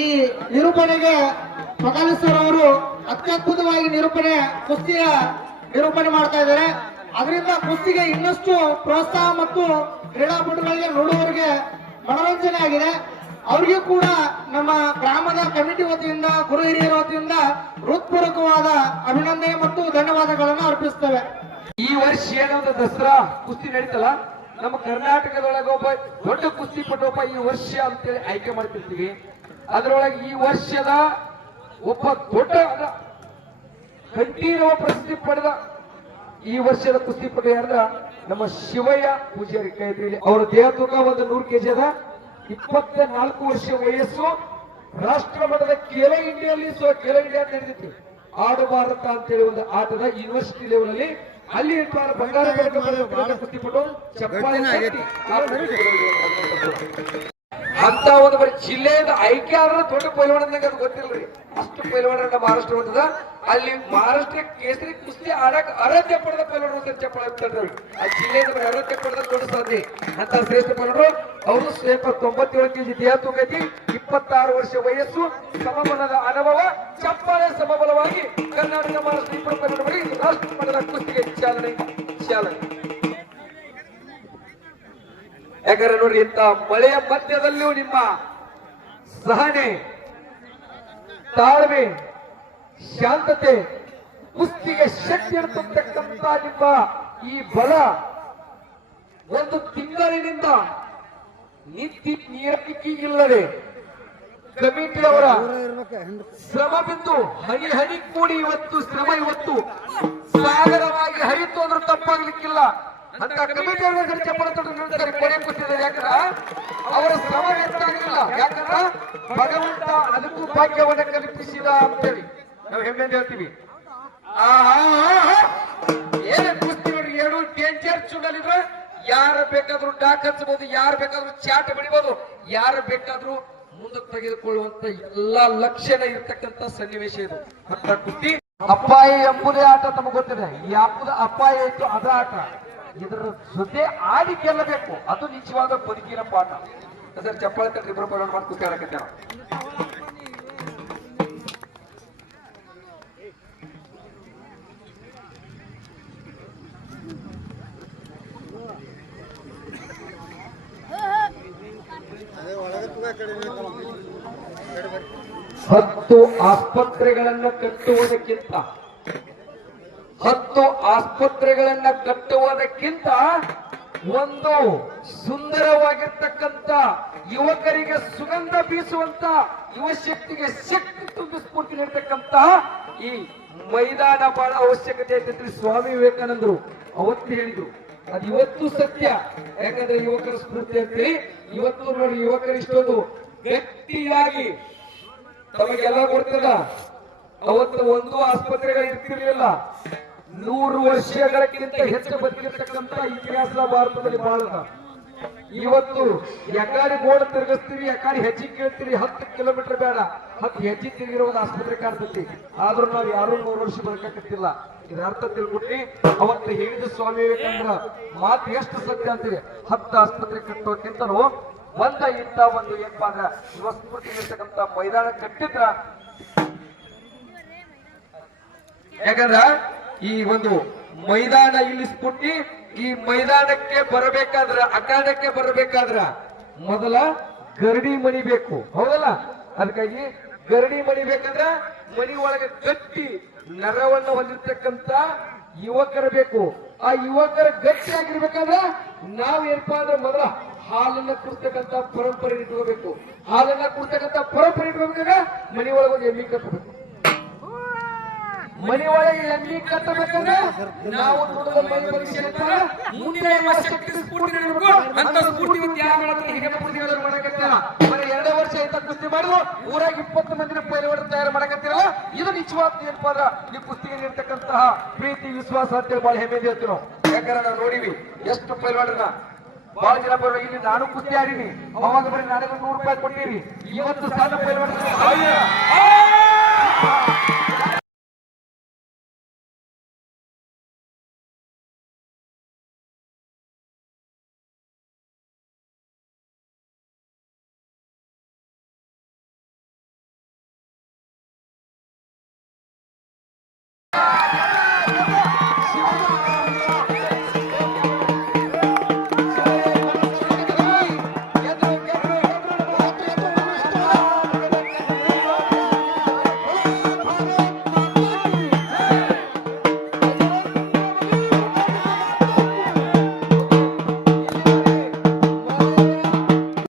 ಈ ನಿರೂಪಣೆಗೆ ಪಗಾಲೇಶ್ವರ ಅವರು ಅತ್ಯದ್ಭುತವಾಗಿ ಕುಸ್ತಿಯ ನಿರೂಪಣೆ ಮಾಡ್ತಾ ಇದ್ದಾರೆ. ಅದರಿಂದ ಕುಸ್ತಿಗೆ ಇನ್ನಷ್ಟು ಪ್ರೋತ್ಸಾಹ ಮತ್ತು ಕ್ರೀಡಾಪಟುಗಳಿಗೆ ನೋಡುವವರಿಗೆ ಮನೋರಂಜನೆ ಆಗಿದೆ. ಅವರಿಗೂ ಕೂಡ ನಮ್ಮ ಗ್ರಾಮದ ಕಮಿಟಿ ವತಿಯಿಂದ ಗುರು ಹಿರಿಯರ ವತಿಯಿಂದ ಹೃತ್ಪೂರ್ವಕವಾದ ಅಭಿನಂದನೆ ಮತ್ತು ಧನ್ಯವಾದಗಳನ್ನು ಅರ್ಪಿಸುತ್ತೇವೆ. ಈ ವರ್ಷ ಏನೊಂದು ದಸರಾ ಕುಸ್ತಿ ನಡೀತಲ್ಲ, ನಮ್ಮ ಕರ್ನಾಟಕದೊಳಗೆ ಒಬ್ಬ ದೊಡ್ಡ ಕುಸ್ತಿಪಟು ಈ ವರ್ಷ ಅಂತೇಳಿ ಆಯ್ಕೆ ಮಾಡ್ತಿರ್ತೀವಿ. ಅದರೊಳಗೆ ಈ ವರ್ಷದ ಒಬ್ಬ ದೊಡ್ಡ ಕಂಠೀರವ ಪ್ರಸಿದ್ಧಿ ಪಡೆದ ಈ ವರ್ಷದ ಕುಸ್ತಿಪಟು ಯಾರ ನಮ್ಮ ಶಿವಯ್ಯ ಪೂಜಾರಿ ಕೈದ್ರಿ. ಅವರ ದೇಹ ತೂಕ ಒಂದು 100 kg ಅದ. 24 ವರ್ಷ ವಯಸ್ಸು. ರಾಷ್ಟ್ರ ಮಟ್ಟದ ಖೇಲೋ ಇಂಡಿಯಲ್ಲಿ ಖೇಲೋ ಇಂಡಿಯಾ ನಡೆದಿತ್ತು. ಆಡು ಭಾರತ ಅಂತೇಳಿ ಒಂದು ಆಟದ ಯೂನಿವರ್ಸಿಟಿ ಲೆವೆಲ್ ಅಲ್ಲಿ ಅಲ್ಲಿ ಬಂಗಾರ ಕುಸ್ತಿಪಟು ಚಪ್ಪಾಳೆ ಅಂತ ಒಂದು ಬರೀ ಜಿಲ್ಲೆಯಿಂದ ಆಯ್ಕೆ ಆದ್ರೆ ದೊಡ್ಡ ಪೈಲ್ವಾನ ಅದು ಗೊತ್ತಿಲ್ರಿ. ಅಷ್ಟು ಪೈಲ್ವಾನ ನಮ್ಮ ಮಹಾರಾಷ್ಟ್ರ ಹೊಂದದ. ಅಲ್ಲಿ ಮಹಾರಾಷ್ಟ್ರ ಕೇಸರಿ ಕುಸ್ತಿ ಆಡಕ್ ಅರ್ಹತೆ ಪಡೆದ ಪೈಲ್ವಾನ ಚಪ್ಪಾಳೆ ಇರ್ತಾರೆ. ಆ ಜಿಲ್ಲೆಯಿಂದ ಅರ್ಹತೆ ಪಡೆದ ದೊಡ್ಡ ಸಾಧನೆ ಅಂತ ಶ್ರೇಷ್ಠ ಪೈಲ್ವಾನರು. ಅವರು 97 kg ದೇಹ ತೂಕ ಐತಿ. 26 ವರ್ಷ ವಯಸ್ಸು. ಸಮಬಲದ ಅನುಭವ. ಚಪ್ಪಾಳೆ ಸಮಬಲವಾಗಿ ಕರ್ನಾಟಕ ಮಹಾರಾಷ್ಟ್ರ ಇಬ್ಬರು ಪೈಲ್ವಾನರಿಗೆ ರಾಷ್ಟ್ರ ಮಟ್ಟದ ಕುಸ್ತಿಗೆ ಚಾಲನೆ. ಯಾಕಂದ್ರೆ ನೋಡ್ರಿ, ಇಂತ ಮಳೆಯ ಮಧ್ಯದಲ್ಲಿಯೂ ನಿಮ್ಮ ಸಹನೆ, ತಾಳ್ಮೆ, ಶಾಂತತೆ, ಕುಸ್ತಿಗೆ ಶಕ್ತಿ ತುಂಬತಕ್ಕಂತ ನಿಮ್ಮ ಈ ಬಲ ಒಂದು ತಿಂಗಳಿನಿಂದ ನೀರಡಿಕೆ ಇಲ್ಲದೆ ಕಮಿಟಿಯವರ ಶ್ರಮ ಬಿದ್ದು ಹನಿ ಹನಿ ಕೂಡಿ ಇವತ್ತು ಶ್ರಮ ಸಾಗರವಾಗಿ ಹರಿತು ಅಂದ್ರೂ ತಪ್ಪಾಗ್ಲಿಕ್ಕಿಲ್ಲ ಅಂತ ಕಮಿಟಿಯವರ ಚಪ್ಪಳ ತೊಟ್ಟು ಕೊನೆ ಕೂತಿದ್ದಾರೆ. ಯಾಕಂದ್ರ ಅವರ ಶ್ರಮ ವ್ಯರ್ಥ ಆಗಿಲ್ಲ. ಯಾಕಂದ್ರ ಭಗವಂತ ಅದಕ್ಕೂ ಭಾಗ್ಯವನ್ನ ಕಲ್ಪಿಸಿದ ಅಂತೇಳಿ ನಾವು ಹೆಮ್ಮೆಯಿಂದ ಹೇಳ್ತೀವಿ. ಏನೇ ಕುಸ್ತಿ ನೋಡ್ರಿ, 2 ಡೇಂಜರ್ ಚುಡಲಿದ್ರೆ ಯಾರು ಬೇಕಾದ್ರೂ ಡಾಕ್ ಹಚ್ಚಬಹುದು, ಯಾರು ಬೇಕಾದ್ರೂ ಚಾಟ ಬಿಡಬಹುದು, ಯಾರು ಬೇಕಾದ್ರೂ ಮುಂದಕ್ಕೆ ತೆಗೆದುಕೊಳ್ಳುವಂತ ಎಲ್ಲಾ ಲಕ್ಷಣ ಇರ್ತಕ್ಕಂಥ ಸನ್ನಿವೇಶ ಇದು. ಅಂತ ಕುಸ್ತಿ ಅಪಾಯ ಎಂಬುದೇ ಆಟ ತಮಗೆ ಗೊತ್ತಿದೆ. ಯಾವುದು ಅಪಾಯ ಇತ್ತು ಅದ ಆಟ. ಇದರ ಜೊತೆ ಆಡಿ ಗೆಲ್ಲಬೇಕು. ಅದು ನಿಜವಾದ ಬದುಕಿನ ಪಾಠ. ಸರ್ ಚಪ್ಪಾಳೆ ತಟ್ಟಿ ಇಬ್ಬರು ಬರೋಣ ಮಾಡಿ ಕುಸ್ತಿ ಆಡಕತ್ತಾರ. ಹತ್ತು ಆಸ್ಪತ್ರೆಗಳನ್ನು ಕಟ್ಟುವುದಕ್ಕಿಂತ ಒಂದು ಸುಂದರವಾಗಿರ್ತಕ್ಕಂಥ ಯುವಕರಿಗೆ ಸುಗಂಧ ಬೀಸುವಂತ ಯುವ ಶಕ್ತಿಗೆ ಶಕ್ತಿ ತುಂಬಿ ಸ್ಫೂರ್ತಿ ನೀಡತಕ್ಕಂತ ಈ ಮೈದಾನ ಬಹಳ ಅವಶ್ಯಕತೆ ಐತೆ. ಸ್ವಾಮಿ ವಿವೇಕಾನಂದರು ಅವತ್ತು ಹೇಳಿದ್ರು. ಅದು ಇವತ್ತು ಸತ್ಯ. ಯಾಕಂದ್ರೆ ಯುವಕರ ಸ್ಫೂರ್ತಿ ಅಂತೇಳಿ ಇವತ್ತು ನೋಡಿ ಯುವಕರು ಇಷ್ಟೊಂದು ಗಟ್ಟಿಯಾಗಿ ತಮಗೆಲ್ಲ ಕೊಡ್ತದ. ಅವತ್ತು ಒಂದು ಆಸ್ಪತ್ರೆಗಳು ಇರ್ತಿರ್ಲಿಲ್ಲ. 100 ವರ್ಷಗಳಕ್ಕಿಂತ ಹೆಚ್ಚು ಬದುಕಿರ್ತಕ್ಕಂಥ ಇತಿಹಾಸ ಭಾರತದಲ್ಲಿ ಬಹಳ. ಇವತ್ತು ಯಾಕಾಡಿ ಗೋಡ ತಿರುಗಿಸ್ತೀವಿ, ಯಾಕಾಡಿ ಹೆಜ್ಜೆ ಕೇಳ್ತೀವಿ. 10 ಕಿಲೋಮೀಟರ್ ಬೇಡ, 10 ಹೆಜ್ಜೆ ತಿರುಗಿರೋ ಒಂದು ಆಸ್ಪತ್ರೆ ಕಾಣ್ತೈತಿ. ಆದ್ರೂ ನಾವು ಯಾರು 100 ವರ್ಷ ಬದುಕತ್ತಿಲ್ಲ. ಇದ್ರ ಅರ್ಥ ತಿಳ್ಕೊಟ್ರಿ. ಅವತ್ತು ಹೇಳಿದ ಸ್ವಾಮಿ ವಿವೇಕಾನಂದರ ಮಾತು ಎಷ್ಟು ಸತ್ಯ ಅಂತೀರಿ. 10 ಆಸ್ಪತ್ರೆ ಕಟ್ಟೋಕ್ಕಿಂತನೂ ಇಂತ ಒಂದು ಏನಪ್ಪಾ ಅಂದ್ರ ಯುವ ಸ್ಫೂರ್ತಿ ಇರ್ತಕ್ಕಂಥ ಮೈದಾನ ಕಟ್ಟಿದ್ರ. ಯಾಕಂದ್ರ ಈ ಒಂದು ಮೈದಾನ ಇಲ್ಲಿ ಸ್ಫೂರ್ತಿ. ಈ ಮೈದಾನಕ್ಕೆ ಬರಬೇಕಾದ್ರ, ಅಖಾಡಕ್ಕೆ ಬರಬೇಕಾದ್ರ ಮೊದಲ ಗರಡಿ ಮಣಿ ಬೇಕು, ಹೌದಲ್ಲ? ಅದಕ್ಕಾಗಿ ಗರಡಿ ಮಣಿ ಬೇಕಂದ್ರ ಮನಿ ಒಳಗೆ ಗಟ್ಟಿ ನರವನ್ನು ಹೊಂದಿರ್ತಕ್ಕಂಥ ಯುವಕರು ಬೇಕು. ಆ ಯುವಕರ ಗಟ್ಟಿ ಆಗಿರ್ಬೇಕಾದ್ರೆ ನಾವು ಏನಪ್ಪಾ ಅಂದ್ರೆ ಮೊದಲ ಹಾಲನ್ನ ಕುಡ್ತಕ್ಕಂಥ ಪರಂಪರೆ ಇಟ್ಕೋಬೇಕು. ಹಾಲನ್ನ ಕುಡ್ತಕ್ಕಂಥ ಪರಂಪರೆ ಇಟ್ಕೋಬೇಕಾದ್ರೆ ಮನಿ ಒಳಗೆ ಒಂದು ಎಮ್ಮಿ ಕಟ್ಟಬೇಕು. ಮನೆ ಒಳಗೆ ಎಮ್ಮಿ ಕಟ್ಟಬೇಕಂದ್ರೆ ನಾವು ದುಡಿದ ಮನೆ ಮುಂದಿನ ಶಕ್ತಿ ಸ್ಫೂರ್ತಿ ಅಂತ ಸ್ಫೂರ್ತಿ ಮಾಡಕತ್ತಿಲ್ಲ. ಬರೀ 2 ವರ್ಷ ಇಂತ ಕುಸ್ತಿ ಮಾಡಿದ್ರು ಊರಾಗ 20 ಮಂದಿನ ಪೈಲವಾಡ ತಯಾರು ಮಾಡಕತ್ತಿರಲ್ಲ. ಇದು ನಿಜವಾದ ಏನಪ್ಪಾ ಅಂದ್ರ ಈ ಕುಸ್ತಿಗೆ ಇರ್ತಕ್ಕಂತಹ ಪ್ರೀತಿ ವಿಶ್ವಾಸ ಅಂತೇಳಿ ಬಹಳ ಹೆಮ್ಮೆಯಿಂದ ಹೇಳ್ತೀವಿ ನಾವು. ಯಾಕಂದ್ರೆ ನಾವು ನೋಡಿವಿ ಎಷ್ಟು ಪೈಲವಾಡನ ಬಹಳ ಜನ ಬರೋ. ಇಲ್ಲಿ ನಾನು ಕುಸ್ತಿ ಆಡಿನಿ, ಅವಾಗ ಬರೀ ನನಗೆ 100 ರೂಪಾಯಿ ಕೊಟ್ಟಿರಿ. ಇವತ್ತು ಸಣ್ಣ ಪೈಲವಾಡ